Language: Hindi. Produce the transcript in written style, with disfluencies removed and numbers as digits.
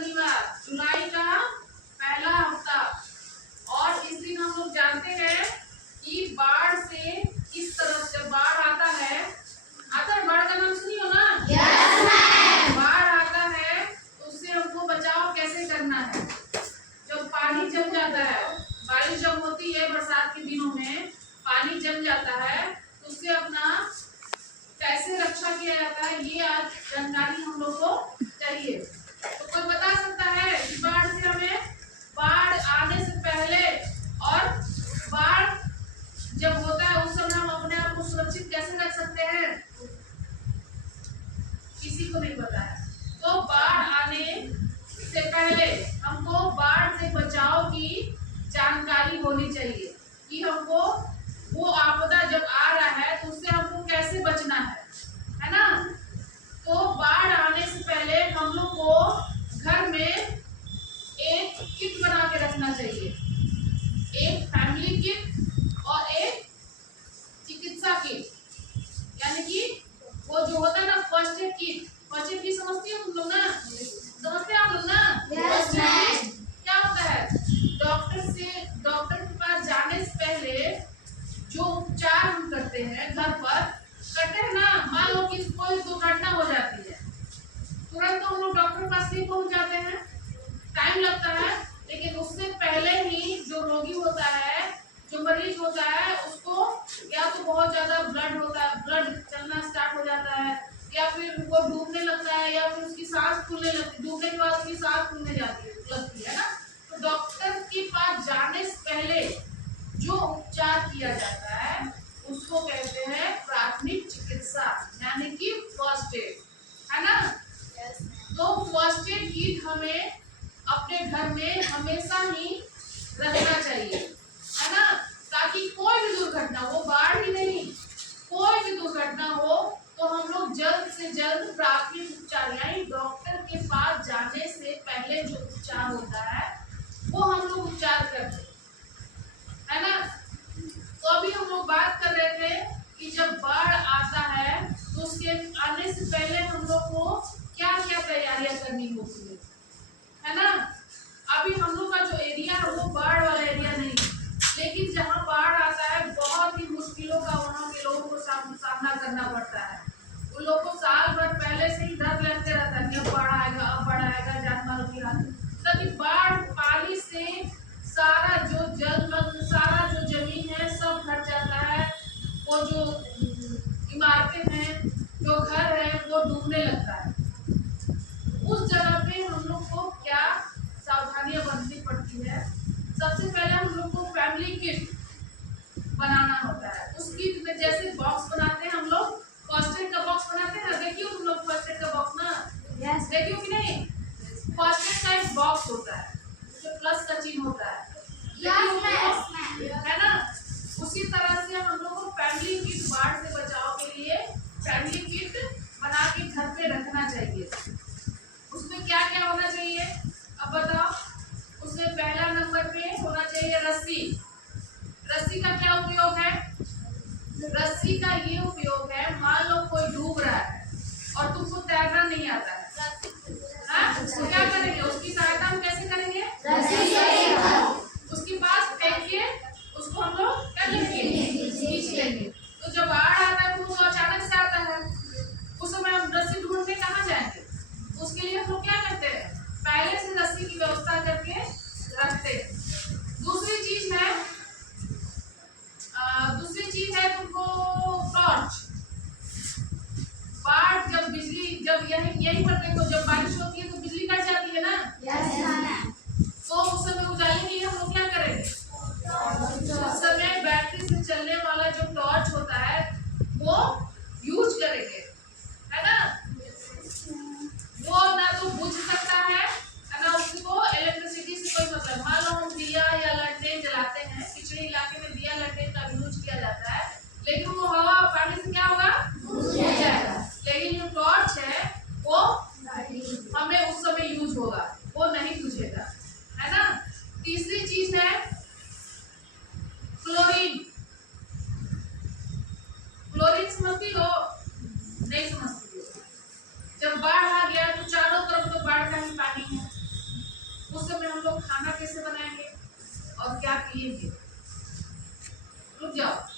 शनिवार, जुलाई का पहला हफ्ता। और इस दिन हम लोग जानते हैं कि बाढ़ से किस तरह से बाढ़ आता है। बाढ़ का नाम सुनी हो ना? बाढ़ आता है तो उससे हमको बचाव कैसे करना है। जब पानी जम जाता है, बारिश जब होती है बरसात के दिनों में, पानी जम जाता है तो उससे अपना कैसे रक्षा किया जाता है, ये आज जानकारी हम लोग को चाहिए। तो कोई बता सकता है कि बाढ़ से हमें, बाढ़ आने से पहले और बाढ़ जब होता है उस समय हम अपने आप को सुरक्षित कैसे रख सकते हैं? किसी को नहीं पता है। तो बाढ़ आने से पहले हमको बाढ़ से बचाव की जानकारी होनी चाहिए कि हमको वो आपदा जब आ रहा है तो उससे हमको कैसे बचना है ना। तो बाढ़ आने से पहले हम लोग को घर में एक किट बना के रखना चाहिए, एक फैमिली किट और एक चिकित्सा किट, यानी कि वो जो होता है ना first aid kit. First aid kit समझती हो तुम लोग ना? समझते हैं आप लोग ना? Yes ma'am. क्या होता है? डॉक्टर के पास जाने से पहले जो उपचार हम करते हैं घर पर करते हैं ना। मान लो कि कोई दुर्घटना हो जाती है, तुरंत तो हम लोग डॉक्टर के पास नहीं पहुंच जाते हैं, टाइम लगता है। लेकिन उससे पहले ही जो रोगी होता है, जो मरीज होता है, उसको या तो बहुत ज्यादा ब्लड होता है, ब्लड चलना स्टार्ट हो जाता है, या फिर वो डूबने लगता है, या फिर उसकी सांस फूलने लगती है, डूबने के बाद उसकी सांस फूलने लगती है ना। तो डॉक्टर के पास जाने से पहले जो उपचार किया जाता है उसको कहते हैं प्राथमिक चिकित्सा, यानी कि फर्स्ट एड, है ना। तो फर्स्ट एड किट हमें अपने घर में हमेशा ही रखना चाहिए, है ना, ताकि कोई भी दुर्घटना हो, बाढ़ ही नहीं, कोई भी दुर्घटना हो तो हम लोग जल्द से जल्द प्राथमिक उपचार यानी डॉक्टर के पास जाने से पहले जो उपचार होता है वो हम लोग उपचार करते है ना। तो अभी हम लोग बात कर रहे थे कि जब बाढ़ आता है तो उसके आने से पहले हम लोग को क्या क्या तैयारियां करनी होती है ना। अभी हम लोग का जो एरिया है वो बाढ़ वाला एरिया नहीं, लेकिन जहाँ बाढ़ आता है बहुत ही मुश्किलों का वहाँ के लोगों को सामना करना पड़ता है। उन लोगों को साल भर पहले से ही डर लगते रहता है कि अब बाढ़ आएगा, अब बाढ़ आएगा, जान माल की हालत। तभी बाढ़ पानी से सारा जो सारा जो जमीन है सब भर जाता है, वो जो इमारतें हैं, जो घर है वो डूबने लगता है। उस जगह पे हम लोग को क्या सावधानियां बरतनी पड़ती है? सबसे पहले हम लोग को फैमिली किट बनाना होता है। उस किट में जैसे बॉक्स बनाते हैं हम लोग, फर्स्ट एड का बॉक्स बनाते हैं, देखियो तुम लोग फर्स्ट एड का बॉक्स ना? यस। देखियो कि नहीं? फर्स्ट एड का एक बॉक्स होता है जो प्लस का चिन्ह होता है, है ना। उसी तरह से हम लोग को फैमिली किट, बाढ़ से बचाव के लिए फैमिली किट बना के घर पे रखना चाहिए। उसमें क्या क्या होना चाहिए अब बताओ? उसमें पहला नंबर पे होना चाहिए रस्सी। रस्सी का क्या उपयोग है? रस्सी का ये उपयोग है, मान लो कोई डूब रहा है और तुमको तैरना नहीं आता है, तो क्या करेंगे? उसकी सहायता हम कैसे करेंगे? उसके पास फेंक के उसको हम लोग कर लेंगे, खींच लेंगे। तो जब बाढ़ आता है तो वो अचानक से आता है, उस समय हम रस्सी ढूंढने कहाँ जाएंगे? उसके लिए हम लोग क्या करते हैं? पहले से रस्सी की व्यवस्था करके रखते हैं। दूसरी चीज है तुमको टॉर्च। बाढ़ जब बिजली, जब यही पर देखो, जब बारिश होती है तो बिजली कट जाती है ना। तो उस समय उजाले के लिए हम लोग क्या करेंगे? उस समय बैटरी से चलने वाला जो टॉर्च होता है वो यूज करेंगे, है ना। वो ना तो बुझ सकता है ना उसको इलेक्ट्रिसिटी से कोई मतलब। मान लो हम दिया या लैंटेन जलाते हैं, पिछड़े इलाके में दिया लैंटेन का यूज किया जाता है, लेकिन वो हवा पानी से क्या होगा? बुझ जाएगा। लेकिन जो टॉर्च है वो हमें उस समय यूज होगा, वो नहीं बुझेगा, है ना। तीसरी चीज है क्लोरीन। क्लोरीन समझती हो? नहीं समझती हो? जब बाढ़ आ गया तो चारों तरफ तो बाढ़ का ही पानी है, पिएंगे। रुक जाओ।